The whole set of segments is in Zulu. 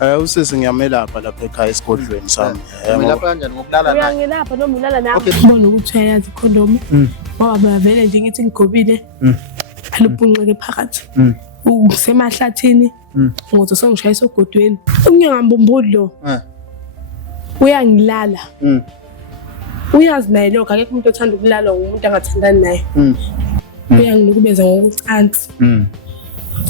Usisi ngiyamelapha lapha ekhaya esigodlweni sami. Umelapha kanjani ngokulala naye? Uyangilapha noma ulala nami. Okay. Ngibona ukuthi uyayazi ikhondomu. Ngoba bavele nje ngithi ngigobile. Alubhunqeke phakathi. Usemahlathini. Ngothi sengishayisa ogodweni. Unyangambumbudlo. Uyangilala. Uyazi naye lokho akekho umuntu othanda ukulala ngumuntu angathandani naye. Uyanginukubeza ngokucansi.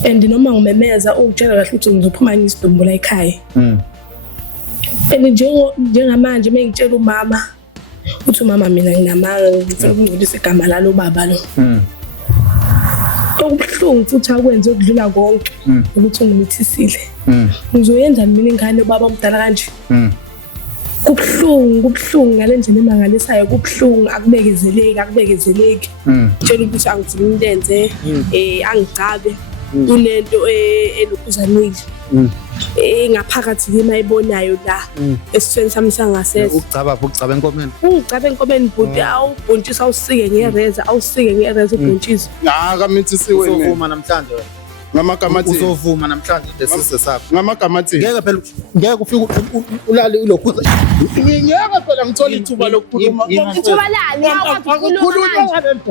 And noma ngimemeza ukutshela kahle ukuthi ngizophuma ngisidumbula ekhaya. And njengamanje mengitshela umama uthi umama mina nginamanga ngifuna ukungcolisa igama lalo baba lo. Okubuhlungu futhi akwenze ukudlula konke ukuthi ungimithisile. Ngizoyenza mina ingane ubaba omdala kanje. Kubuhlungu ngalendlela emangalisayo kubuhlungu akubekezeleki. Tshela ukuthi angifuni intenze angicabe kunento elokhuzanile ngaphakathi kimi ayibonayo la esithweni sami sangasese ukucaba enkomeni bhuti awubhontshisa awusike ngereza ubhontshisa kamithisiwe uzovuma namhlanje ngamagama athi uzovuma namhlanje lesizwe sakho ngamagama athi ngeke phela ngeke ufike ulale ulokhuza ngeke phela ngithola ithuba lokukhuluma ithuba lani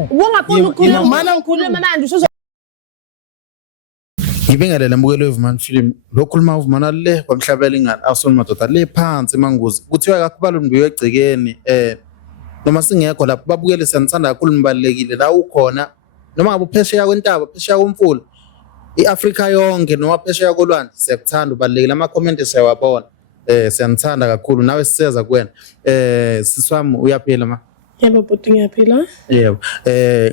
ungafuni ukukhuluma mana ngikhuluma manje Ngibingelele mbukelo weVumani Film lokhuluma uVumani le kwamhlabela ingane awusona madoda le phansi manguzi kuthiwa kakhubalo mnduyo egcekeni noma singekho lapho babukele sanitsanda kakhulu nibalekile la ukhona noma ngabe uphesheya kwentaba phesheya komfula iAfrika yonke noma phesheya kolwandle siyakuthanda ubalekile ama comment siyawabona siyanithanda kakhulu nawe siseza kuwena siswami uyaphila ma Yebo bhuti ngiyaphila. Yebo.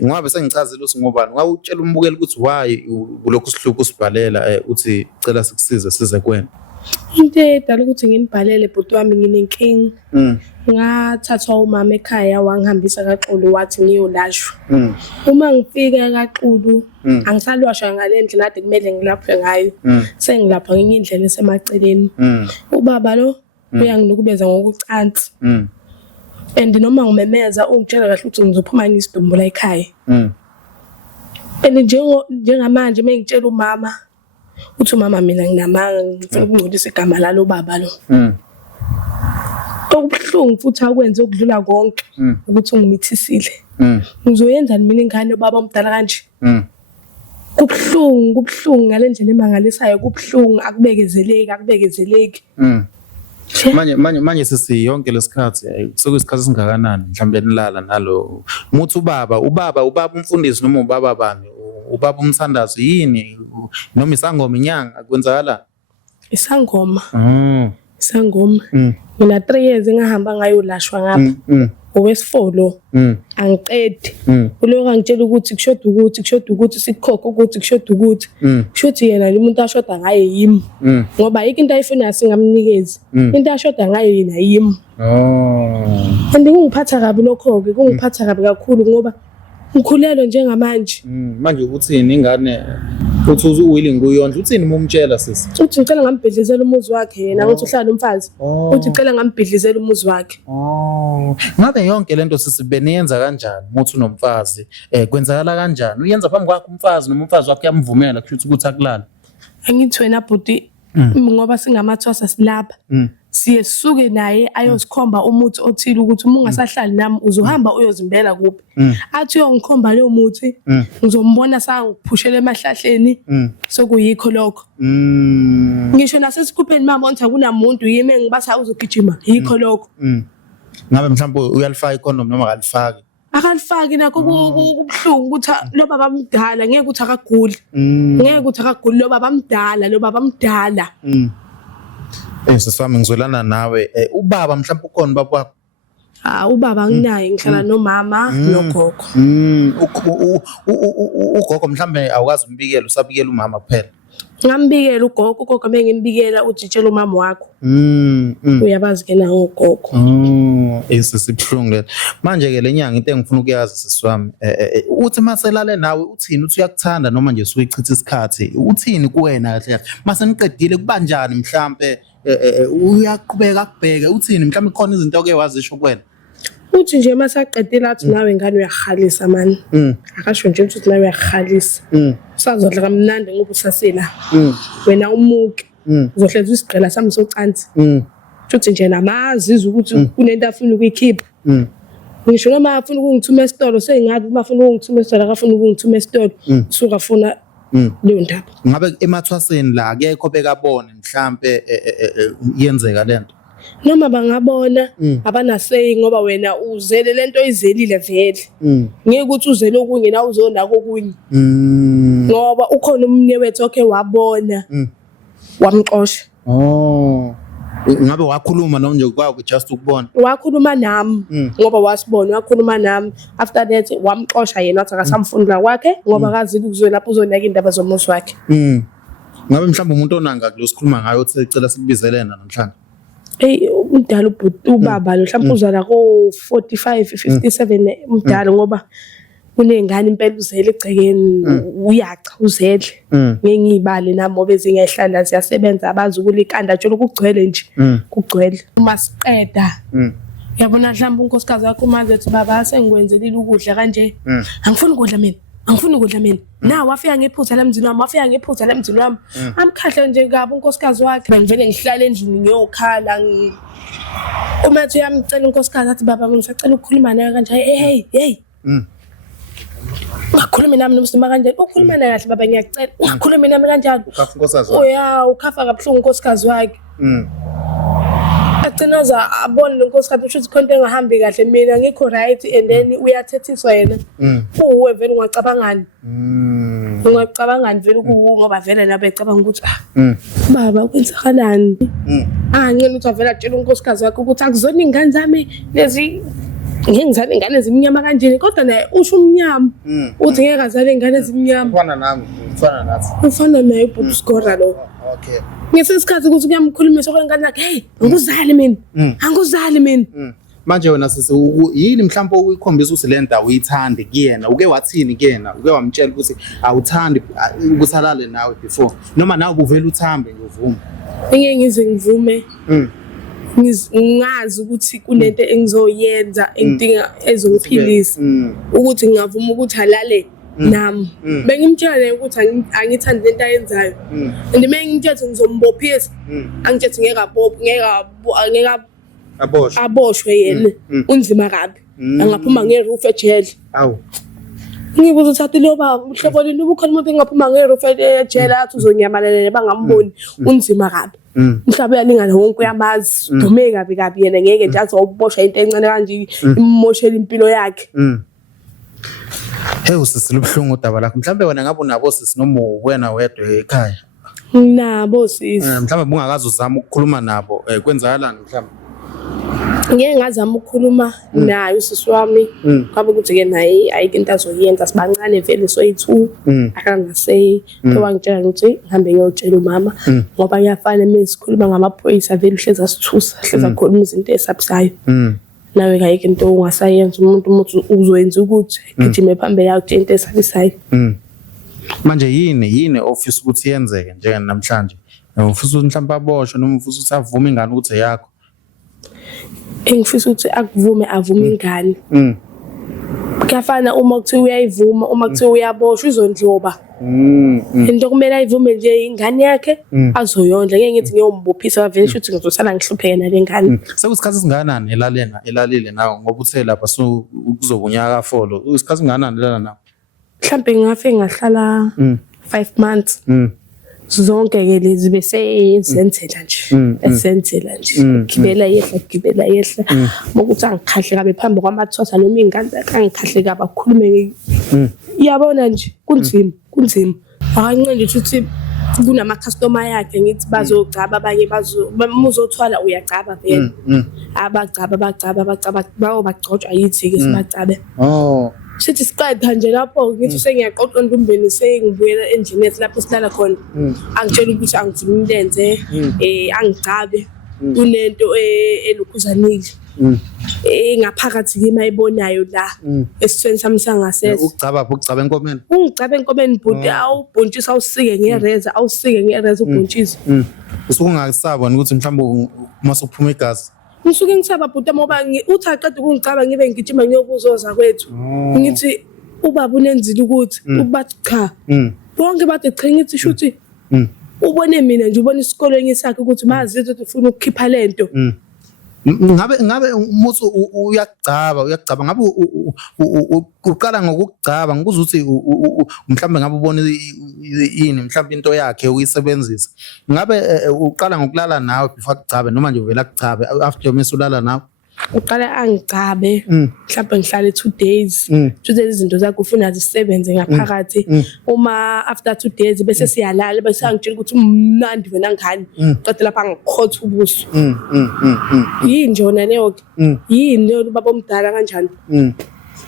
Ngoba sengichazela ukuthi ngobani. Ngawutshela umbukeli ukuthi why kulokhu sihluku sibhalela uthi cela sikusize size kuwena. Into edala ukuthi nginibhalele bhuti wami nginenkinga. Ngathathwa umama ekhaya wangihambisa kaXulu wathi ngiyolashwa. Uma ngifika kaXulu angisalwashwa ngalendlela kade kumele ngilaphe ngayo. Sengilapha ngenye indlela esemaceleni. Ubaba lo uyanginukubeza ngokucansi. And noma ngimemeza ungitshela kahle ukuthi ngizophuma ngisidumbula ekhaya. And njengamanje mengitshela umama uthi umama mina nginamanga ngifuna ukungcolisa igama lalo baba lo. Okubuhlungu futhi akwenze ukudlula konke ukuthi ungimithisile. Ngizoyenza mina ingane ubaba omdala kanje. Kubuhlungu ngalendlela emangalisayo kubuhlungu akubekezeleki. Manje sesiyonke lesikhathi sokuyisikhathi singakanani mhlambe nilala nalo muthi ubaba umfundisi noma ubaba bani ubaba umthandazo yini noma isangoma inyanga kwenzakala isangoma mina 3 years ngahamba ngayolashwa ngapha owesifolo angiqedi uloku angitshela ukuthi kushoda ukuthi sikukhokha ukuthi kushoda ukuthi kushothi yena umuntu ashoda ngaye yimi ngoba yiki into ayifuna singamnikezi into ashoda ngayo yena yimi andingiphatha kabi lokho-ke kungiphatha kabi kakhulu ngoba ngikhulelwe njengamanje manje uthini ingane uthi willing kuyondla uthini umumtshela sisi uthi ngicela ngambhidlizela umuzi wakhe yena ukuthi uhlala umfazi uthi ngicela ngambhidlizela umuzi wakhe ngabe yonke lento sisi beniyenza kanjani muthi unomfazi kwenzakala kanjani uyenza phambi kwakhe umfazi noma umfazi wakhe yamvumela kusho ukuthi akulala angithi wena bhuti ngoba singamathwasa silapha siye sisuke naye ayosikhomba umuthi othile ukuthi uma ungasahlali nami uzohamba uyozimbela kuphi athi uyongikhomba leyo muthi ngizombona sangiphushela emahlahleni sokuyikho lokho ngisho nasesikhupheni mama onta kunamuntu yimi engibasa uzogijima yikho lokho ngabe mhlawumbe uyalifaka ikhondom noma akalifaki akalifaki nakho kubuhlungu ukuthi lo baba mdala ngeke ukuthi akaguli lo baba mdala sisami ngizolana nawe ubaba mhlawumbe ukhona baba wakho ubaba nginaye ngihlala nomama nogogo ugogo mhlawumbe awukazi umbikela usabikela umama kuphela ngambikela ugogo mengimbikela uthi tshela umama wakho uyabazi ke nawo ugogo sibhlungu manje ke lenyanga into engifuna ukuyazi sisiwami uthi maselale nawe uthini uthi uyakuthanda noma nje usuyichitha isikhathi uthini kuwena kahle mase niqedile kubanjani mhlambe uyaqhubeka akubheke uthini mhlambe khona izinto oke wazisho kuwena uthi nje masaqedile athi nawe ngane uyakhalisa mani akasho nje ukuthi nawe uyakhalisa usazodla kamnandi ngoba usasela wena umuke uzohlezi isigqila sami socansi futhi nje namazi ukuthi kunento afuna ukuyikhipha ngisho noma afuna ukungithuma esitolo seyingathi uma afuna ukungithuma esitolo akafuna ukungithuma esitolo suka afuna leyo ndaba. Ngabe emathwaseni la akekho bekabone mhlambe yenzeka lento noma bangabona abanaseyi ngoba wena uzele lento izelile vele ngeke ukuthi uzele okunye na uzonako okunye ngoba ukhona umne wethu okhe wabona wamxosha. Ngabe wakhuluma noma nje kwakho just ukubona wakhuluma nami ngoba wasibona wakhuluma nami after that wamxosha yena wathi akasamfundela kwakhe ngoba akazili ukuzwe lapho uzonaka indaba zomuzi wakhe. Ngabe mhlawumbe umuntu onanga kulo sikhuluma ngayo uthi ecela sikubizelena namhlanje umdala ubaba lo mhlawumbe uzala ko 45 57 umdala ngoba kunengane impela uzele egcekeni uyacha uzele ngengibale nami ngoba ezingehlala siyasebenza abazi ukulikanda tshela ukugcwele nje kugcwele uma siqeda yabona mhlawumbe unkosikazi wakho umazi ethi baba sengikwenzelile ukudla kanje angifuni ukudla mina na wafika ngephutha lemzini wami amkhahle nje kabi unkosikazi wakhe bengivele ngihlala endlini ngiyokhala uma ethi uyamcela unkosikazi athi baba ngisacela ukukhuluma naye kanje hey ungakhulumi nami nomsima kanjani ukhuluma naye kahle baba ngiyacela ungakhulumi nami kanjani ukhafa unkosikazi wakhe ukhafa kabuhlungu unkosikazi wakhe agcinaza abone lo nkosikazi ukuthi khonto engahambi kahle mina ngikho right and then uyathethiswa yena uwe vele ungacabangani vele ngoba vele nabe ecabanga ukuthi baba kwenzakalani ngicela ukuthi avela atshela unkosikazi wakhe ukuthi akuzona ingane zami lezi ngengizana ingane ezimnyama kanjeni kodwa naye usho umnyama uthi ngeke azale ingane ezimnyama ufana naye ubhuti scorera lo. Okay ngesikhathi ukuthi kuyamkhulumisa kwengane yakhe hey anguzali mina manje wena sisi yini mhlawumbe ukukhombisa ukuthi le ndawo uyithande kuyena uke wathini kuyena uke wamtshela ukuthi awuthandi ukuthi alale nawe before noma nawe ubuvela uthambe ngivuma ngeke ngize ngivume ngazi ukuthi kunento engizoyenza engidinga ezongiphilisa ukuthi ngingavuma ukuthi alale nami bengimtshela ukuthi angithandi lento ayenzayo and mengimthethe ngizombophisa angithethe ngeke aboshwe yena unzima kabi angaphuma ngeroof ejele ngibuza ukuthi athi lo baba uhlobo lini ubukhona umuntu engaphuma ngeroof ejele athi uzonyamalele bangamboni unzima kabi mhlawumbe uyalingana wonke uyamazi dume kabi yena ngeke nje azoboshwa into encane kanje immoshela impilo yakhe. Hey usisi lubhlungu udaba lakho mhlawumbe wena ngabe unabo sisi noma wena wedwa ekhaya nabo sisi mhlawumbe bungakazi uzama ukukhuluma nabo kwenzakalani mhlawumbe ngeke ngazama ukukhuluma naye usisi wami kwabe ukuthi ke naye ayike into azoyenza sibancane vele soyi2 akangaseyi ewangitshela ukuthi ngihambe ngiyotshela umama ngoba ngiyafana mesikhuluma ngamaphoyisa vele hleza sithusa hleza khuluma izinto esabusayo nawe kayike into ungasayenza umuntu uzoyenza ukuthi gijime phambili yakho into esabisayo. Manje yini office ukuthi yenzeke nje namhlanje ufisa ukuthi mhlawumbe aboshwe noma ufisa ukuthi avume ingane ukuthi yakho engifisa ukuthi avume ingane kuyafana uma kuthiwa uyayivuma uma kuthiwa uyaboshwa izondloba into kumele ayivume nje ingane yakhe azoyondla ngeke ngithi ngiyombophisa vele futhi ngizosala ngihlupheke nale ngane. Sekusikhathi singanani elalile nawe ngoba uthe lapha so kuzokunyaka folo isikhathi singanani elala nawe mhlambe ngafe ngahlala 5 months zonke ke lezi bese esenzela nje gibela yehla ukuthi angikhahle kabe phambi kwamathwasa noma ingane angikhahle kabe akhulume iyabona nje kunzima akanqende ukuthi kunama customer yakhe ngithi bazogcaba abanye bazothwala uyagcaba vele abagcaba bagcotshwa yithi ke sibacabe sithi siqeda nje lapho ngithi sengiyaqoqa ndumbeni sengibuyela endlini ethi lapho silala khona angitshela ukuthi angivumi intenze angigcabe kunento elukhuzanile ngaphakathi kimi ayibonayo la esithweni sami sangasese ukugcaba enkomeni ungicaba enkomeni bhuti awubhontshisa awusike ngereza ubhontshisa usukungasabona ukuthi mhlawumbe mase uphuma igazi ngisuke ngisaba bhuti ngoba uthi aqeda ukungicaba ngibe ngigijima ngiyokuzoza kwethu ngithi ubaba unenzile ukuthi ubathi cha bonke bathi cha ngithi shuthi ubone mina nje ubona isikolweni sakhe ukuthi mazizwe ukuthi ufuna ukukhipha lento. Ngabe umuthi uyagcaba ngabe uqala ngokugcaba ngibuza ukuthi mhlambe ngabe ubona yini mhlambe into yakhe uyisebenzisa ngabe uqala ngokulala nawe before kucabe noma nje uvela kucabe after mesulala nawe uqala angicabe mhlawumbe ngihlale 2 days 2 days izinto zakhe ufuna zisebenze ngaphakathi uma after 2 days bese siyalala bese angitshela ukuthi umnandi wena ngani qede lapha ngikhotha ubuso yini njona leyo yini leyo baba omdala kanjani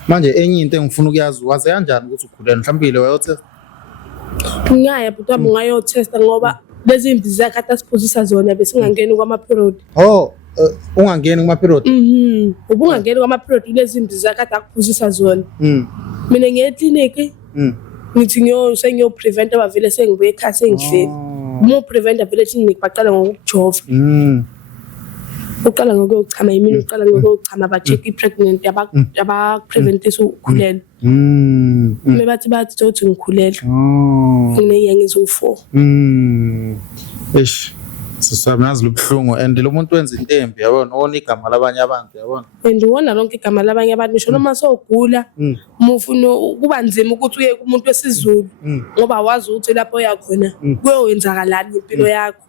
manje enye into engifuna ukuyazi waze kanjani ukuthi ukhulele mhlawumbe wayothe ngaya but wami ngayotesta ngoba lezi imbizi zakhe atasiphuzisa zona bese ngangeni kwama period ungangeni kuma period ubungangeni kwama period lezi imbizi zakhe atakuphuzisa zona mina ngiye clinic ngithi ngiyo prevent abavele sengibuye ekhaya sengihleli mo prevent vele clinic baqala ngokujova uqala ngokuchama yimini uqala ngokuchama ba check i-pregnant yaba preventisa ukukhulelwa mebathi ukuthi ngikhulelwa nginenyanga eziwu4 eish sisamazi lobhlungu and lo muntu wenza into embi yabona wona igama labanye abantu yabona ndiwona lonke igama labanye abantu ngisho noma sowugula mufuna kuba nzima ukuthi uye kumuntu wesizulu ngoba wazi ukuthi lapho yakhona kuyowenzakalani impilo yakho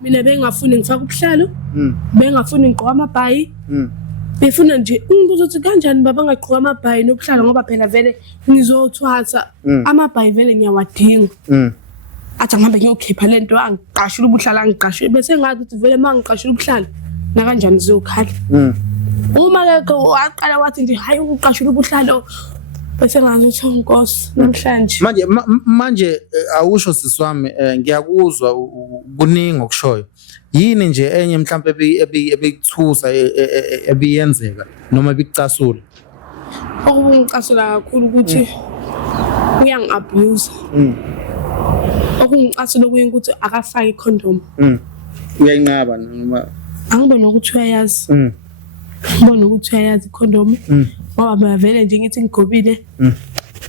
mina bengafuni ngifaka ubuhlalo bengafuni ngigqoka amabhayi befuna nje umbuzo ukuthi kanjani baba ngagqoka amabhayi nobuhlalo ngoba phela vele ngizothwasa amabhayi vele ngiyawadinga athi ngihambe ngiyokhipha lento angiqashula ubuhlala angiqashule bese ngathi ukuthi vele mangiqashula ubuhlala na kanjani zizokhala uma ke waqala wathi nje hayi ukuqashula ubuhlalo bese ngathi uthi Nkosi namhlanje manje awusho siswami ngiyakuzwa kuningi okushoyo yini nje enye mhlawumbe ebikuthusa ebiyenzeka noma ebikucasula okungicasula kakhulu ukuthi uyangi-abuse okungicasula ukuthi akafaki i-condom uyayinqaba noma angibona ukuthi uyayazi ngibona ukuthi uyayazi i-condom ngoba vele nje ngithi ngigobile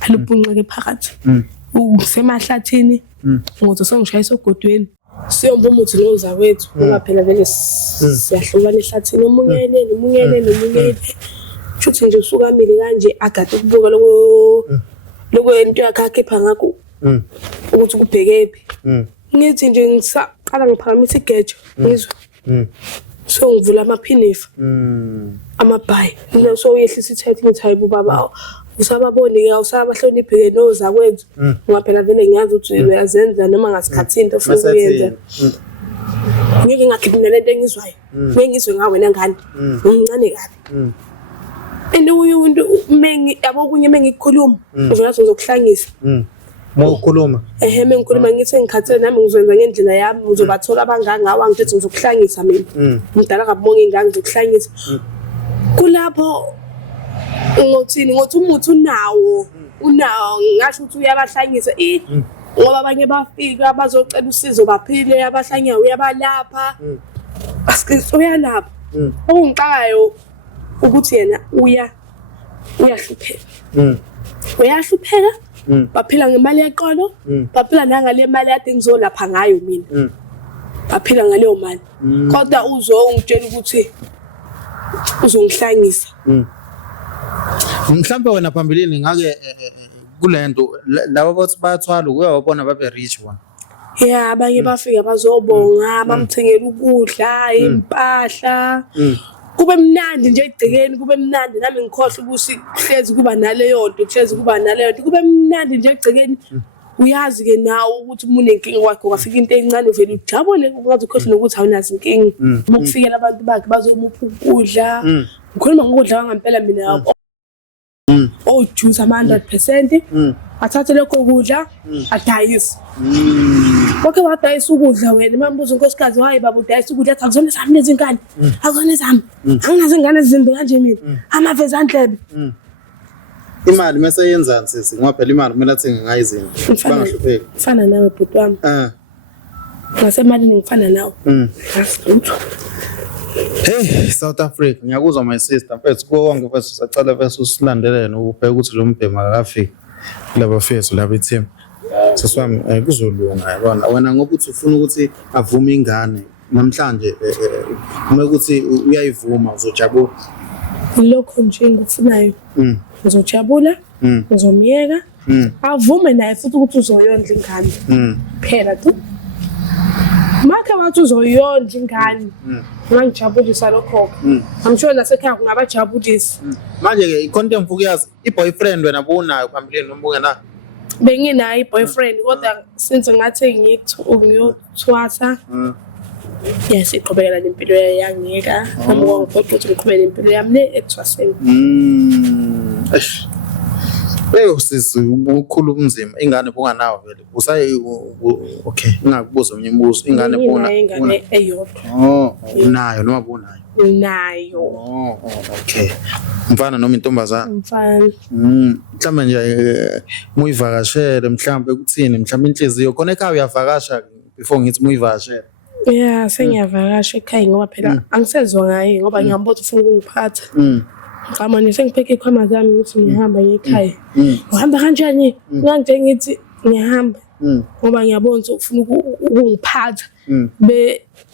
alubhunqeke phakathi usemahlathini ngothi sengishayisa ogodweni siyomba umuthi noza wethu ngoba phela vele siyahlukana ehlathini omunye futhi nje usukamile kanje agade ukubuka lokho into yakhe akhipha ngakho ukuthi kubhekephi ngithi nje ngisaqala ngiphakamisa igejo ngizwe so ngivula amaphinifa amabhayi so uyehlisa ithethe ngithi hayi baba usababoni usabahlonipheke noza kwethu ngoba phela vele ngiyazi ukuthi uyazenza noma ngasikhathi into ufuna ukuyenza ngeke ngakhipha lento engizwayo ngengizwe ngawe wena ngani ngicane kabi umuntu abokunye mengikhuluma uvela uzokuhlangisa Mawukhuluma mengikhuluma ngithi ngikhathele nami ngizoyenza ngendlela yami uzobathola abangangawa ngithi ngizokuhlangisa mina ngidala kabonge ingane ngizokuhlangisa kulapho ngothini ngothi umuthi unawo ngasho ukuthi uyabahlangisa ngoba abanye bafika bazocela usizo baphile abahlanganya uyabalapha asikho uyalapha ongiqayo ukuthi yena uyahlupheka uyahlupheka baphila ngemali yeqolo baphila nangale mali yade ngizolapha ngayo mina baphila ngaleyo mali kodwa ungitshela ukuthi uzongihlangisa mhlambe wena phambilini ngake kulento labo bathi bayathwala uyabona babe rich one abanye bafika bazobonga bamthengela ukudla impahla kube mnandi nje egcekeni kube mnandi nami ngikhohle ukuthi kuhlezi kuba naleyo nto kube mnandi nje egcekeni uyazi ke nawo ukuthi umuntu enkinga wakhe kwafika into encane vele ujabule ungathi ukhohle nokuthi awunazi inkinga ukufikela abantu bakhe bazomupha ukudla ngikhuluma ngokudla kwangempela mina juice 100% athathe lokho kudla adayise okay wadayisa ukudla wena mambuzo unkosikazi hayi baba udayisa ukudla athi akuzona zami lezi ngane akuzona zami anginazo ingane ezimbi kanje mina amaveza andlebe imali mase yenzani sisi ngoba phela imali kumele athenge ngayo izinto bangahlupheki ufana nawe bhuti wami ngasemalini ngifana nawe Hey South Africa ngiyakuzwa my sister mfethu konke mfethu sacala mfethu usilandelene ubheka ukuthi lo mbhema akafiki laba mfethu laba team Saswami kuzolunga yabona wena ngoba uthi ufuna ukuthi avume ingane namhlanje uma ukuthi uyayivuma uzojabula lokho nje engikufunayo ngizojabula ngizomyeka avume naye futhi ukuthi uzoyondla ingane phela tu makhe wathi uzoyondla ingane ngangijabulisa lokho I'm sure nasekhaya kungabajabulisa manje ke ikhonto mfuku yazi iboyfriend wena bunayo phambilini noma ungena benginayo iboyfriend kodwa since ngathi ngiyothwasa yes iqhubekela nempilo yangiyeka noma ngiphoqa ukuthi ngiqhubeke nempilo yami le ekuthwaseni sisi ukhulu kunzima ingane bonganawo vele okay ingakubuza omnye imibuzo ingane ingane eyodwa unayo noma bunayo unayo okay mfana noma intombazana mfana mhlawumbe nje muyivakashele mhlawumbe ukuthini mhlawumbe inhliziyo khona ekhaya uyavakasha before ngithi muyivakashele yeah sengiyavakasha ekhaya ngoba phela angisezwa ngaye ngoba ngiyambona ufuna ukungiphatha ngamanje sengipheke ikhwama zami ukuthi ngihamba ngekhaya uhamba kanjani nganje ngithi ngiyahamba ngoba ngiyabona ukuthi ufuna ukungiphatha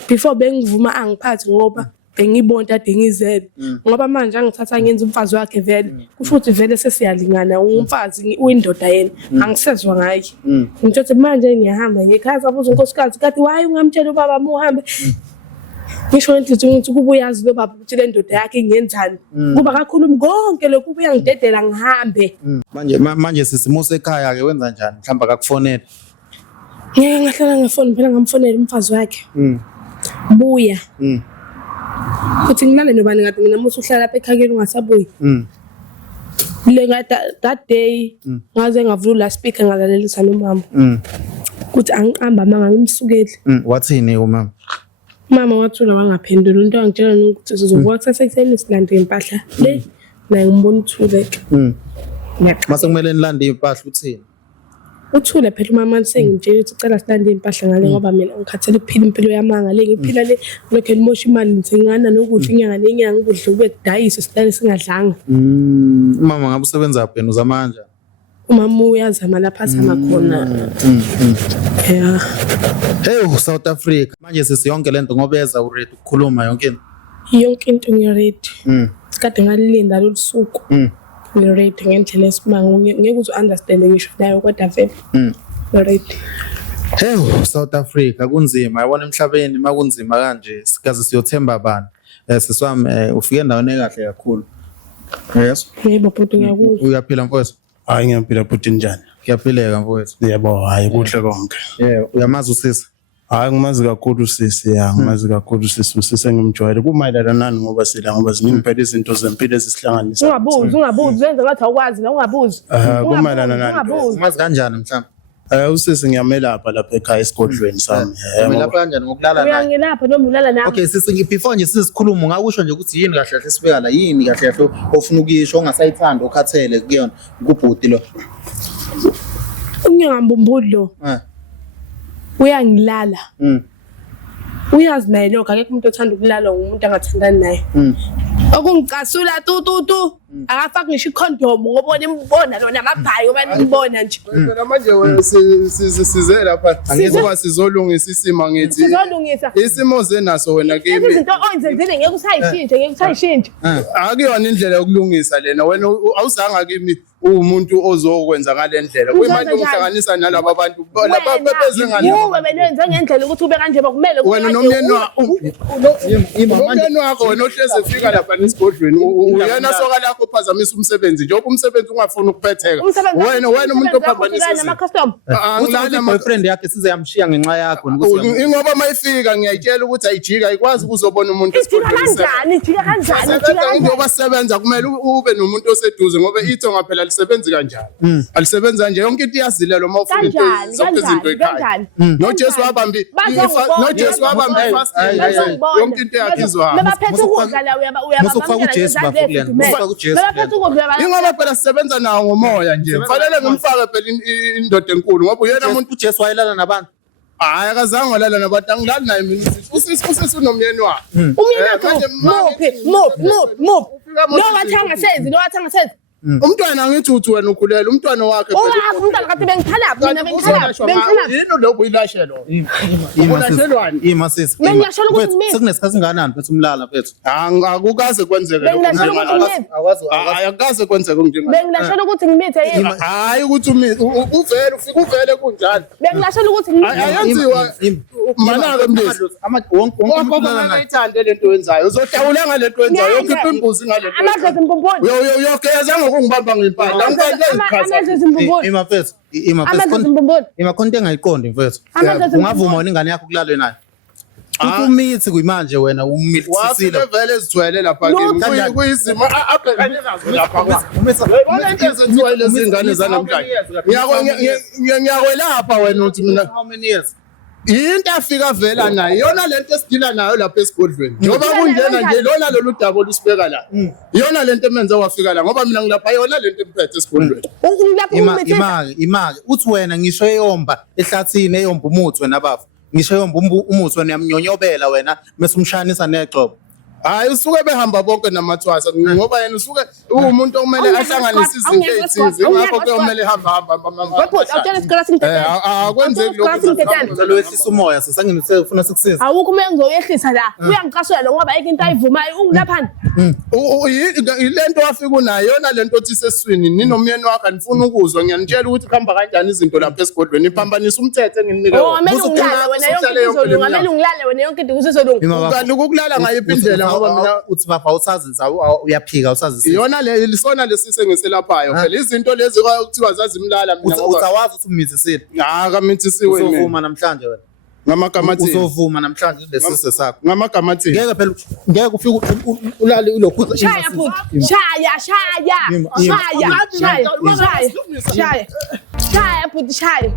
before bengivuma angiphathi ngoba bengibona ade ngizele ngoba manje angithatha ngenza umfazi wakhe vele kusho ukuthi vele sesiyalingana umfazi uyindoda yena angisezwa ngaye ngithathe manje ngiyahamba ngekhaya sabuza unkosikazi kathi why ungamtshela ubaba uhambe ngisho ukuthi kuba uyazi lo baba ukuthi le ndoda yakhe ingenzani kuba kakhulumi konke lokhu uyangidedela ngihambe manje sisimuse ekhaya ke wenza njani mhlamba akakufonela ngeke ngahlala ngefoni phela ngamfonela umfazi wakhe buya uthi ngimale nobani ngathi mina musu uhlala lapha ekhakeni ungasabuyi le that day ngaze ngavula speaker ngalalelisa nomama ukuthi angiqamba manga ngimsukeli wathini umama mama wathula wangaphendula into angitshela ukuthi sizobuka kusasa silande impahla le naye ngimbona uthuleke mase kumele nilande impahla uthini uthule phela umama sengimtshela ukuthi ucela silande impahla ngale ngoba mina ngikhathele ukuphila impilo yamanga le ngiphila le lokho elimosha imali ngithengana nokudla inyanga nenyanga ukudla kube kudayisa silale singadlanga umama ngabe usebenza phela uzamanje umama uyazama lapha asama khona yeah hey South Africa manje sisiyonke lento ngoba eza uready ukukhuluma yonke into ngiready sikade ngalilinda lo suku ngiready ngendlela esimanga ngeke uze understand ngisho nayo kodwa vele ready hey South Africa kunzima yabona emhlabeni makunzima kanje sikaze siyothemba abantu siswami ufike endaweni ekahle kakhulu yes yebo bhuti ngiyakuzwa uyaphila mfowethu hayi ngiyaphila bhuti njani kuyaphileka mfowethu yebo hayi kuhle konke uyamazi usisi hayi ngimazi kakhulu usisi ngimazi kakhulu usisi engimjwayele kumayelana nani ngoba ziningi phela izinto zempilo ezisihlanganisa ungabuzi wenza ngathi awukwazi la ungabuzi kumayelana nani umazi kanjani mhlawumbe usisi ngiyamelapha lapha ekhaya esigodlweni sami umelapha kanjani ngokulala naye uyangilapha noma ulala nami okay sisi before nje sizikhuluma ngakusho nje ukuthi yini kahle kahle sibeka la yini kahle kahle ofuna ukisho ongasayithanda okhathele kuyona kubhuti lo ungambumbudlo uyangilala uyazi naye lokho akekho umuntu othanda ukulala ngumuntu angathandani naye okungicasula tu akafaki ngisho icondom ngoba nimbona lona amabhayi ngoba nimbona nje phela manje wena size lapha ngoba sizolungisa isimo ngithi sizolungisa isimo zenaso wena kimi izinto oyenzenzile ngeke usayishintshe akuyona indlela yokulungisa lena wena awuzanga kimi umuntu ozokwenza ngalendlela kuyimanje umhlanganisa nalabo abantu lapha bebeze ngala ube benenze ngendlela ukuthi ube kanje bakumele wena nomyeni wakho wena ohleze efika lapha nesigodlweni uyena soka lakho phazamisa umsebenzi njengoba umsebenzi ungafuni ukuphetheka wena umuntu ophambanisa nama customer uthi boyfriend yakhe size yamshiya ngenxa yakho ngoba mayifika ngiyayitshela ukuthi ayijika ayikwazi ukuzobona umuntu esigodlweni ijika kanjani ngoba sebenza kumele ube nomuntu oseduze ngoba ithonga phela alisebenzi kanjani alisebenza nje yonke into iyazilelo uma ufuna into zonke izinto ekhaya noJesu wabambi fast yonke into yakizwa mabaphethe ukudla la uyabafaka uJesu bafaka uJesu ingoba phela sisebenza nawo ngomoya nje kufanele ngimfake phela indoda enkulu ngoba uyena umuntu uJesu wayelala nabantu hayi akazange walala nabantu angilali naye mina usisi unomyeni wakhe umyeni wakhe mophi lo wathanga senzi umntwana ngithi uthi wena ukhulela umntwana wakhe umntwana kathi bengikhalaphi mina bengikhalaphi yini lo buyilashelwa ulashelwani imasisi Bengilashela ukuthi mina- sekunesikhathi singanani mfethu umlala mfethu akukaze kwenzeke lokho Bengilashela ukuthi ngimi- akukaze kwenzeke okunjengalo bengilashela ukuthi ngimithe yini hayi ukuthi uvele ufika uvele kunjalo bengilashela ukuthi ngimithe ayenziwa manake mlisi wonke ayithande lento wenzayo uzohlawula ngale nto wenzayo yokhipha imbuzi ngale nto amadlozi mpomponi yogeza ngokungibamba ngempahla angibambe iziqhaza amadlozi mpomponi imafethu amadlozi mpomponi imakhonto engayiqondi mfethu Amadlozi ungavuma wena ingane yakho kulalwe nayo uthi umithi kuyimanje wena umithisile wafike vele ezithwele lapha kimi kuyizimo abhekane nazo lapha bona into ezenziwa lezi ngane zanamhlanje ngiyakwelapha wena uthi mina how many years into afika vela nayo iyona lento esidila nayo lapha esigodlweni njoba kunjena nje lona lolu daba olusibeka la iyona lento emenze wafika la ngoba mina ngilapha yona lento emphethe esigodlweni imake uthi wena ngisho eyomba ehlathini eyomba umuthi wena bafu ngisho eyomba umuthi wena yamnyonyobela wena mase umshanisa nexobo hayi usuke behamba bonke namathwasa ngoba yena usuke umuntu okumele ahlanganise izinto ezithize ngakho ke kumele hamba akwenzeki lokho njalo wehlisa umoya sesangene ufuna sikusiza awukho uma ngizoyehlisa la uyangicasula lo ngoba ayike into ayivumayo ungilaphani lento wafika unayo yona lento othi sesiswini ninomyeni wakhe anifuna ukuzwa ngiyanitshela ukuthi kuhamba kanjani izinto lapha esigodlweni iphambanisa umthetho engininika wona amele ungilale wena yonke into uzizolunga kanti ukulala ngayiphi indlela ngoba mina uthi baba usazisa uyaphika usazisa iyona le lisona lesise ngeselaphayo phela izinto lezi kuthiwa zazimlala mina ngoba uzawazi ukuthi umithisiwe kamithisiwe mina uzovuma namhlanje wena ngamagama athi uzovuma namhlanje lesise sakho ngamagama athi ngeke phela ngeke ufike ulale ulokhu shaya futhi shaya futhi shaya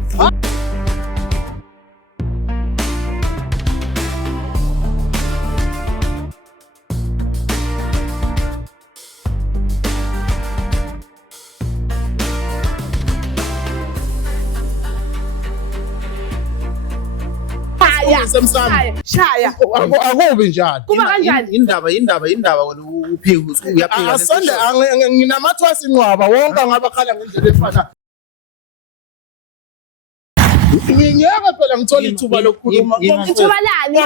shaya akubi njalo kuba kanjani indaba wena uphika uyaphika asonde nginamathwasi inqwaba wonke angabakhala ngendlela efana ngiyeke phela ngithola ithuba lokukhuluma ithuba lani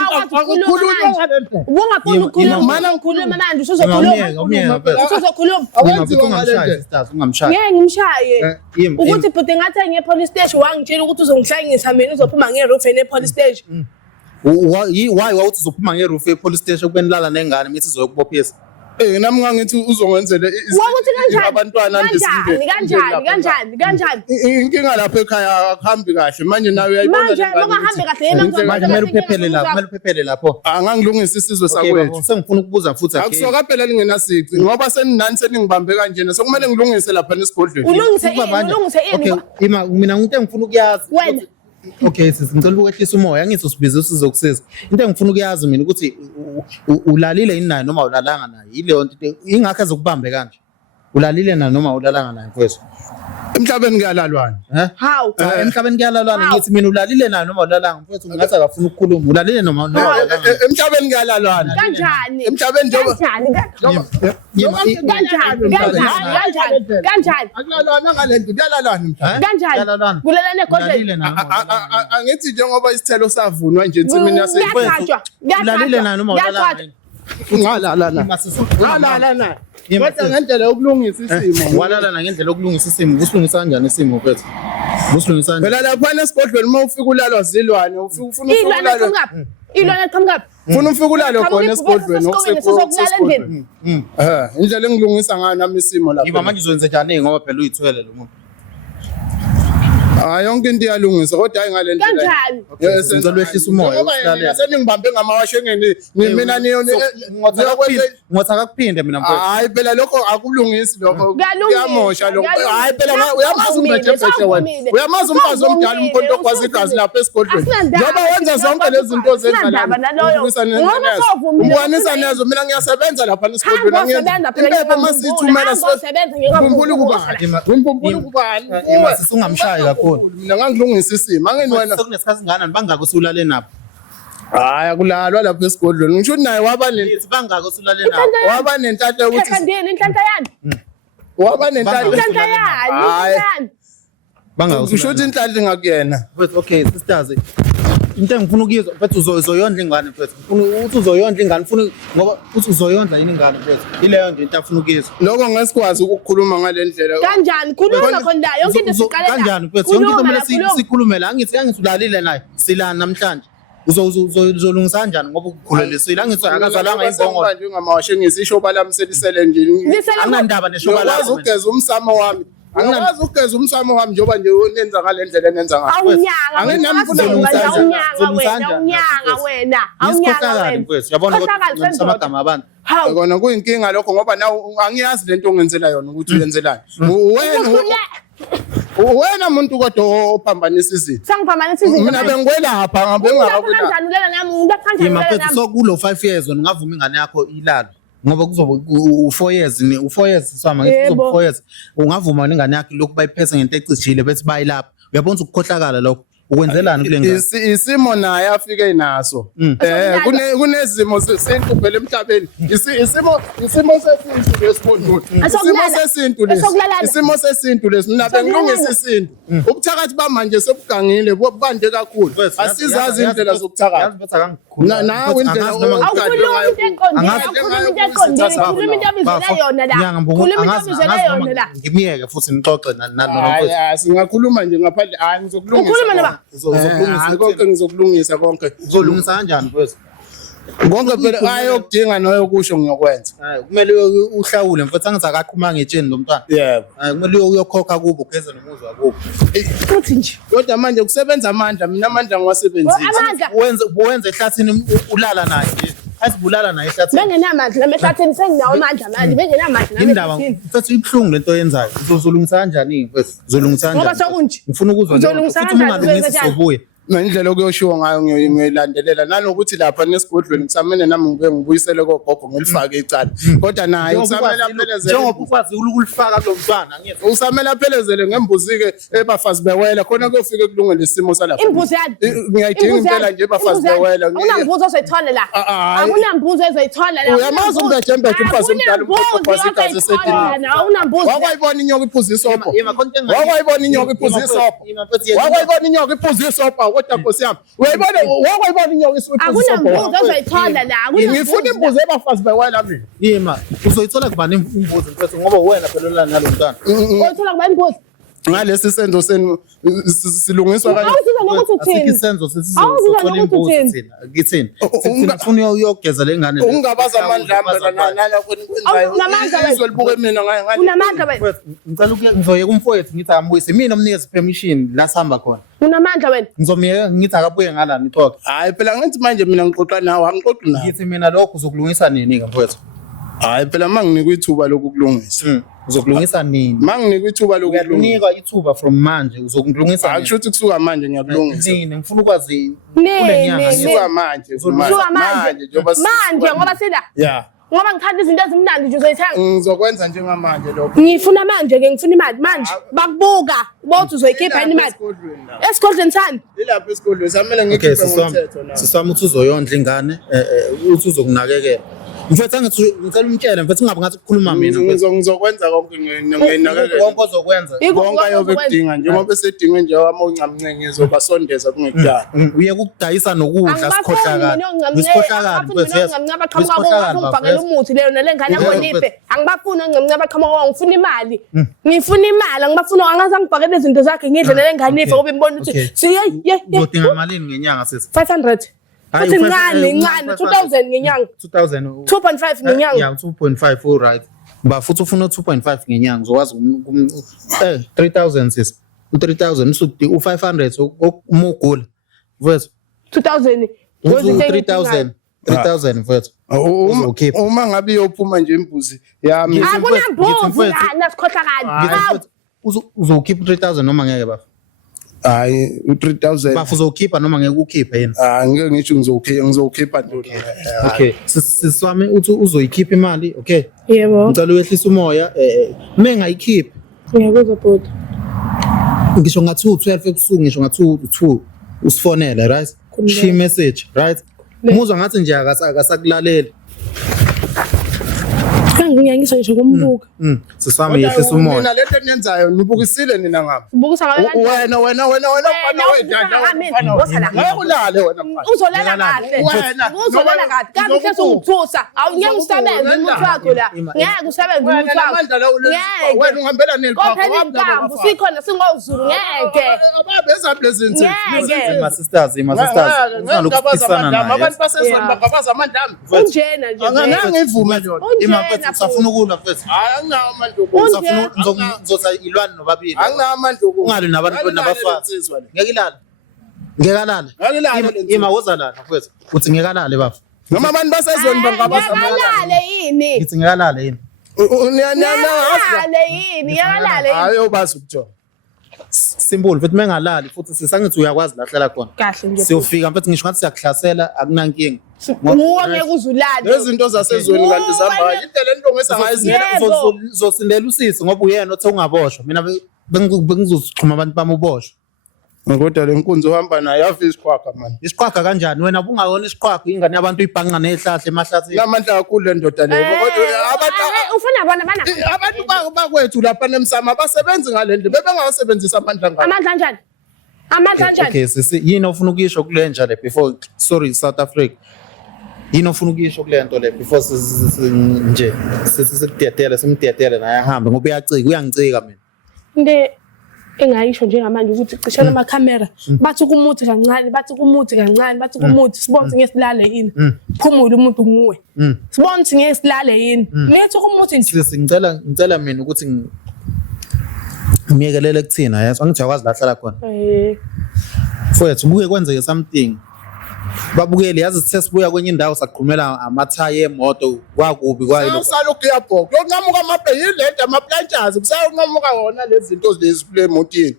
ungafuni ukukhuluma mana ngikhuluma manje usuzokhuluma ngeke ngimshaye ukuthi bhuti ngathi ngiye police station wangitshela ukuthi uzongihlangisa mina uzophuma ngeroof police station why wawuthi uzophuma ngeroof police station kubenilala nengane mithi izokubophisa nami ngangithi uzongenzele abantwana kanjani inkinga lapha ekhaya akuhambi kahle manje nawe uyayibona manje ungahambi kahle manje kumele uphephele lapho angangilungisa isizwe sakwethu sengifuna ukubuza futhi akusoka phela lingenasici ngoba seninani seningibambe kanjena sokumele ngilungise lapha nesigodlweni ulungise ini mina into engifuna ukuyazi wena okay ngicela ukwehlisa umoya ngithi usibize sizokusiza into engifuna ukuyazi mina ukuthi ulalile yini naye noma ulalanga naye yileyo nto ingakho ezokubambe kanje ulalile naye noma ulalanga naye mfowethu emhlabeni kuyalalwana how emhlabeni kuyalalwana ngithi mina ulalile naye noma ulalanga mfowethu ngathi akafuna ukukhuluma ulalile noma emhlabeni kuyalalwana kanjani emhlabeni njengoba kanjani akulalwana ngalento kuyalalwana kanjani kulalane kodwa angithi njengoba isithelo savunwa nje ensimini yasemfowethu ulalile naye noma ulalanga ngalala kodwa ngendlela yokulungisa isimo walalana ngendlela yokulungisa isimo usilungisa kanjani isimo mfowethu usilungisa kanjani phela lapha esigodlweni uma ufika ulalwa zilwane ufuna ilwane qhamuka ufuna ufika ulalwa khona esigodlweni okusekodlweni indlela engilungisa ngayo nami isimo lapha yiba manje uzowenza njani ngoba phela uyithwele lo muntu yonke into iyalungisa kodwa hayi ngale ndlela kanjani ngicela wehlisa umoya usilalela seningibambe ngamawashengeni mina niyona ngothi akakuphinde mina mfowethu hayi phela lokho akulungisi lokho kuyamosha lokho hayi phela uyamazi umbethebethe wena uyamazi umfazi omdala umkhonto okwazi igazi lapha esigodlweni njoba wenza zonke lezi zinto zenza lapha umbonisa nezo mina ngiyasebenza lapha esigodlweni angiyenzela masithumela ngimbumbulu kubani ungamshayi kakhulu mina ngangilungisa isimo angeni wena sekunesikhathi singanani bangaka usulale nabo hayi akulalwa lapha esigodlweni ngisho naye waba bangaka usulale nabo waba nentatha ukuthi inhlanhla yani waba nenhlanhla inhlanhla yani kusho ukuthi inhlanhla ingakuyena Mfethu okay sisters into engifuna ukuyizwa mfethu uzoyondla ingane mfethu ufuna uthi uzoyondla ingane ufuna ngoba uthi uzoyondla yini ingane mfethu ileyo nje into afuna ukuyizwa lokho ngesikwazi ukukhuluma ngale ndlela kanjani khuluma khona la yonke into siqale la kanjani mfethu yonke into kumele sikhulume la angithi ulalile naye silana namhlanje uzolungisa kanjani ngoba ukukhulelisile angithi akazalanga imbongo manje ungamawashe ngisishoba lami selisele nje anginandaba neshoba la ukwazi ugeza umsamo wami angikwazi ugeza umsamo wami njengoba nje unenza ngale ndlela enenza ngayo awunyanga mfethu yabona ukuthi amagama abantu kona kuyinkinga lokho ngoba nawe angiyazi lento ongenzela yona ukuthi uyenzelani wena muntu kodwa ophambanisa izinto sangiphambanisa izinto mina bengikwelapha ngabe ngakho mfethu sokulo 5 years wena ungavuma ingane yakho ilalo ngoba kuzoba u4 years sama ngithi kuzoba 4 years ungavuma ingane yakho lokhu bayiphese ngento ecijile bethi bayilapha uyabona ukukhohlakala lokho ukwenzelani kule ngane isimo naye afike naso kunezimo sesintu phela emhlabeni isimo sesintu lesifundule isimo sesintu lesi mina bengilungisa isintu ubuthakathi bamanje sebugangile bubande kakhulu asizazi indlela zokuthakatha nawe indlela ngimiyeke futhi nixoxe nalo singakhuluma nje ngaphandle hayi ngizokulungisa konke ngizokulungisa konke uzolungisa kanjani mfethu konke phela ayokudinga noyokusho ngiyokwenza kumele uhlawule mfethu angithi akaqhuma ngetsheni lo mntwana yebo kumele uyokhokha kubo ugeze nomuzi wakubo futhi nje kodwa manje kusebenza amandla mina amandla ngiwasebenzisa wenze ehlathini ulala naye nje asibulala naye ehlathini bengenamandla ehlathini senginawo amandla manje bengenamandla indaba mfethu ibhlungu lento yenzayo uzolungisa kanjani mfethu uzolungisa kanjani ngoba sokunje ngifuna ukuzwa uzolungisa kanjani uzobuya ngendlela okuyoshiwo ngayo ngiyilandelela nanokuthi lapha nesigodlweni kusamene nami ngibuye ngibuyisele kogogo ngilifake icala kodwa naye usamela aphelezele njengoba ukwazi ukulifaka lo mntwana ngithi usamela aphelezele ngembuzi ke ebafazi bewela khona kuyofika kulungele isimo salapha imbuzi yami ngiyayidinga impela nje ebafazi bewela unambuzo ozoyithola la akunambuzo ozoyithola la uyamazi umbejembe umfazi omdala umfazi igazi esedini awunambuzo wakwayibona inyoka iphuza isobho wakwayibona inyoka iphuza isobho wakwayibona inyoka iphuza isobho kodwa Nkosi yami uyayibona wakwayibona inyoka iphuza isobho akunambuzo ozoyithola la ngifuna imbuzi ebafazi bewela mina yima uzoyithola kubani imbuzi mfethu ngoba wena phela nalo mntwana uyithola kubani imbuzi ngalesi senzo senu silungiswa kanje awusiza nokuthi uthini isenzo sesizothola imbuzi thina ngithini sifuna uyogeza lengane ungabaza amandla ambela nala kwenzayo izolibuka mina ngani unamandla wena ngicela ngizoyeka umfowethu ngithi akambuyise mina omnikeza permission la sihamba khona unamandla wena ngizomiyeka ngithi akabuye ngala nixoxe hayi phela ngithi manje mina ngixoxa nawe angixoxi nawe ngithi mina lokho uzokulungisa nini ke mfowethu hayi phela manginikwa ithuba lokulungisa uzokulungisa nini manginikwa ithuba lokulungisa ithuba from manje uzokulungisa akusho ukuthi kusuka manje ngiyakulungisa nini ngifuna ukwazi kule nyanga kusuka manje ngoba sila yeah ngoba ngithanda izinto ezimnandi nje uzoyithanga ngizokwenza njengamanje lokho ngifuna manje ke ngifuna imali manje bakubuka bothi uzoyikhipha yini imali esigodlweni sani ilapha esigodlweni samele ngikhiphe ngomthetho na sisama uthi uzoyondla ingane uthi uzokunakekela mfethu angithi ngicela umtshele mfethu ngabe ngathi ukukhuluma mina ngizokwenza konke nginakekela konke ozokwenza konke ayobe kudinga njengoba esedinge nje wama uncamncenge ngizobasondeza kungekudala uye ukudayisa nokudla sikhohlakala ngisikhohlakala mfethu umuthi leyo nalengane akoniphe angibafuna ngimncaba qhamuka ngifuna imali angibafuna angazangibhakele izinto zakhe ngidle lenganife ngoba imbona ukuthi uzodinga malini ngenyanga sisi 500 futhi incane 2000 ngenyanga 2000 2.5 ngenyanga yeah 2.5 all right ba futhi ufuna 2.5 ngenyanga uzokwazi 3000 sis u3000 usuthi u500 umugula mfethu 2000 3000 mfethu uma ngabe iyophuma nje imbuzi yami akunambuzi nasikhohlakala uzokhipha 3000 noma ngeke bafu hayi u3000 bafu uzokhipha noma ngeke ukhiphe yini ngeke ngisho ngizokhipha ntoni okay siswami uthi uzoyikhipha imali okay yebo ngicela uyehlisa umoya mengayikhiphi ngiyakuzwa bhuti ngisho ngathi u12 ebusuku ngisho ngathi u2 usifonela right shi message right umuzwa ngathi nje akasakulaleli ngisho ngisho kumbuka. Sisami yehlisa umoya. Mina lento eniyenzayo nibukisile nina ngapha. Ubukusa ngabe Wena mfana wedada. Ngeke wena mfana. Uzolala kahle. Uzolala kahle. Kanti hlezi ungithusa. Awunyanga usebenze umuntu wakho la. Ngeke usebenze umuntu wakho. Wena ungihambela Kophela inkambu sikhona singozulu ngeke. Ababeza blessings. My sisters. Abantu basezweni bagabaza amandla. Unjena nje. Angangivume lona. Mfethu usafuna ukula mfethu. Hayi anginawo amandla. Usafuna ngizotha ilwane nobabili. Anginawo amandla. Ungali nabantu nabafazi. Ngeke ilala. Ima wozalala mfethu. Uthi ngeke alale bafu. Noma abantu basezweni bangabaza amandla. Ngalale yini? Ngithi ngeke alale yini. Ngalale yini? Ngalale yini? Hayi ubazi ukuthola. Simple futhi mengalali futhi sisangithi uyakwazi lahlela khona. Kahle nje. Siyofika mfethu ngisho ngathi siyakuhlasela akunankinga. Nguwe ngeke uzulale. Lezinto zasezweni kanti zihamba indlela enilungisa ngayo Zosindela usisi ngoba uyena othi ungaboshwa mina bengizoxhuma abantu bami uboshwa. Kodwa le nkunzi ohamba nayo yafi isiqhwaga man. Isiqhwaga kanjani wena ubungayona isiqhwaga ingane yabantu ibhanqa nezihlahla emahlathini. Lamandla kakhulu le ndoda leyo kodwa ufuna bona abantu bakwethu lapha nemsama basebenzi ngalendle bebengawasebenzisa amandla ngalo. amandla kanjani? Amandla kanjani? Okay sisi yini ofuna ukisho kule nja le before sorry South Africa. Yini ofuna ukisho kule nto le before nje sikudedele simdedele naye ahambe ngoba uyangicika mina. Into engayisho njengamanje ukuthi cishela amakhamera bathi kumuthi kancane sibone ngesilale yini phumule umuntu nguwe sibone ngesilale yini lethe kumuthi nje ngicela mina ukuthi ngiyekelele kuthina yazi angithi yakwazi lahlala khona mfowethu buke kwenzeke something babukeli yazi sesibuya kwenye indawo saqhumela amathayi emoto kwakubi kwayilo usalokhu uyabhoka yokunqamuka amabheyilenda amaplantazi kusayonqamuka wona lezi zinto lezi kule emotini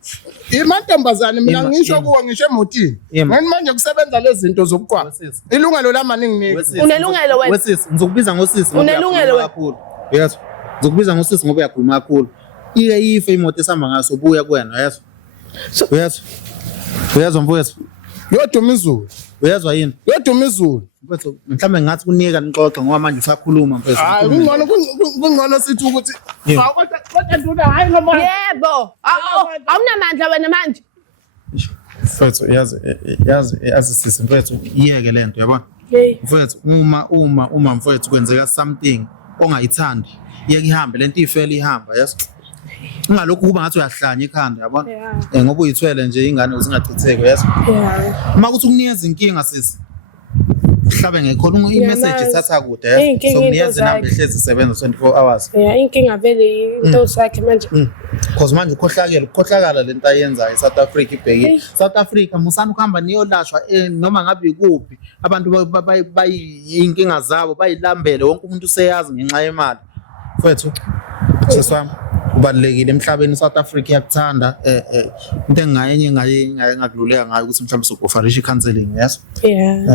imantombazane mina ngisho kuwa ngisho emotini manje kusebenza lezi zinto zokuqwa ilungelo lamaningi nini unelungelo wena wesisi ngizokubiza ngosisi unelungelo kakhulu yazi ngizokubiza ngosisi ngoba uyakhuluma kakhulu ife imoto esihamba ngaso buya kuwena yazi uyazwa mfowethu yoduma izulu uyazwa yini yoduma izulu mfethu mhlambe ngathi kunika nixoxa ngoba manje usakhuluma mfethu hayi kungcono sithi ukuthi kodwa nduna hayi ngoma yebo awunamandla wena manje mfethu yazi sisi mfethu iyeke lento yabona mfethu uma mfethu kwenzeka something ongayithandi yeke ihambe lento ifele ihamba yazi ungalokhu kuba ngathi uyahlanya ikhanda yabona ngoba uyithwele nje ingane uzingachitheke yazi uma kuthi kunikeza inkinga sisi mhlabe ngekhona imessage ithatha kude yazi so niyeze nami ehlezi isebenza 24 hours inkinga vele into sakhe manje because manje ukhohlakala lento ayenzayo South Africa ibhekile South Africa musana ukuhamba niyolashwa noma ngabe ikuphi abantu bayinkinga zabo bayilambele wonke umuntu useyazi ngenxa yemali mfethu seswami kubalekile emhlabeni South Africa yakuthanda into engayenye ngakululeka ngayo ukuthi mhlawumbe sokufarisha icounseling yes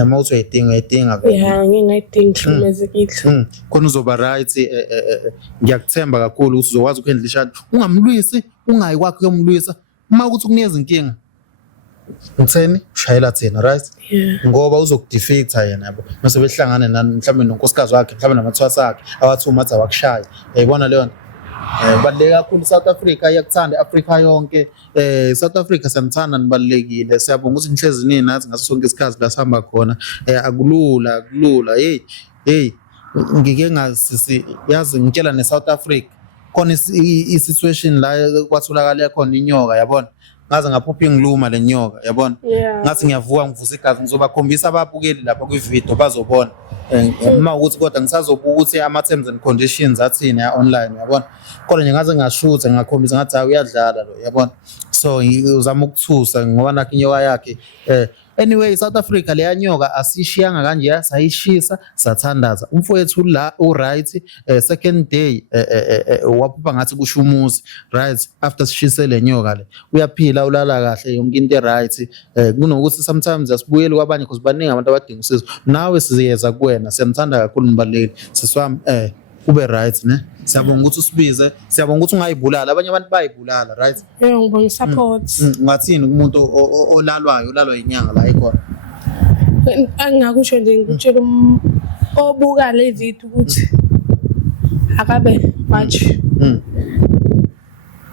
mawuthi uyidinga vele ngingayidingi hlumezekile khona uzoba right ngiyakuthemba kakhulu ukuthi uzokwazi ukhendlisha ungamlwisi ungayi kwakhe uyomlwisa uma ukuthi kunikeza inkinga utheni ushayela thina right ngoba uzokudefeata yena yabo mase behlangane mhlawumbe nonkosikazi wakhe mhlawumbe namathwasa akhe awathuma athi awakushaya yayibona leyo nto baleka kakhulu South Africa yakuthanda Africa yonke South Africa santhana nibalekile siyabonga ukuthi inhlezi nini nathi ngaso sonke isikhathi la sihamba khona akulula hey ngike ngasi yazi ngitshela ne South Africa khona i-situation la kwatholakala khona inyoka yabona ngaze ngaphupha ingiluma lenyoka yabona ngathi ngiyavuka ngivusa igazi ngizobakhombisa ababukeli lapha kwivideo bazobona uma ukuthi kodwa ngisazobuka ukuthi ama terms and conditions athini online yabona kodwa nje ngaze ngashutha ngakhombisa ngathi hayi uyadlala lo yabona so uzama ukuthusa ngoba nakho inyoka yakhe anyway South Africa le yanyoka asishiyanga kanje sayishisa sathandaza umfowethu la right second day waphupha ngathi kusho umuzi right after sishise le nyoka le uyaphila ulala kahle yonke into right kunokuthi sometimes asibuyele kwabanye because baningi abantu abadinga usizo nawe siziyeza kuwena siyamthanda kakhulu nibalekile siswami ube right ne siyabonga ukuthi usibize siyabonga ukuthi ungayibulala abanye abantu bayibulala right ngibonga support ngathini kumuntu olalwa inyanga la ikhona angakusho nje ngitshela obuka le video ukuthi akabe watch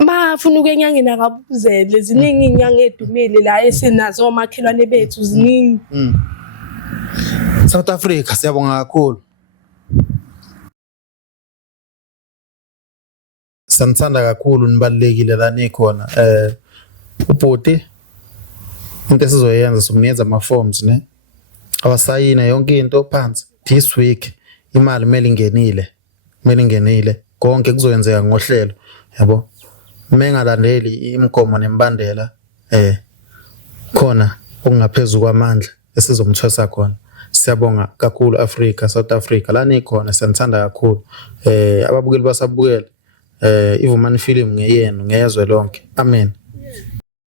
bafuna ukuyenyangeni akabuzele ziningi inyanga edumile la esinazo omakhelwane bethu ziningi. South Africa siyabonga kakhulu. Santhanda kakhulu nibalekile la nikhona. Ubhuti into esizoyenza sokunikeza ama forms ne. Awasayina yonke into phansi. This week imali kumele ingenile. Konke kuzoyenzeka ngohlelo, yabo. Mengalandeli imigomo nembandela khona okungaphezulu kwamandla esizomthwesa khona. Siyabonga kakhulu Africa, South Africa la nikhona santhanda kakhulu. Ababukeli basabukela Ivumani film ngeyenu ngeyezwe lonke. Amen.